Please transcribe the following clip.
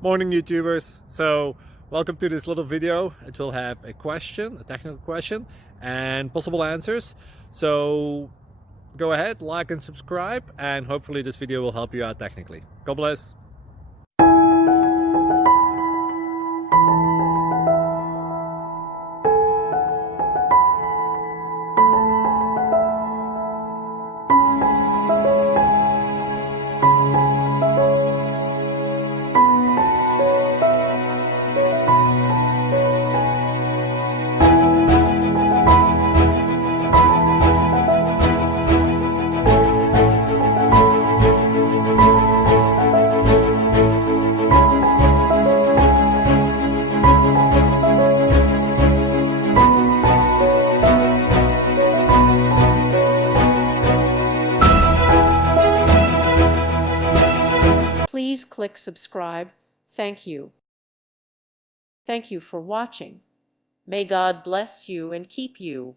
Morning YouTubers. So welcome to this little video. It will have a question, a technical question, and possible answers. So go ahead, like and subscribe, and hopefully this video will help you out technically. God bless. Please click subscribe. Thank you. Thank you for watching. May God bless you and keep you.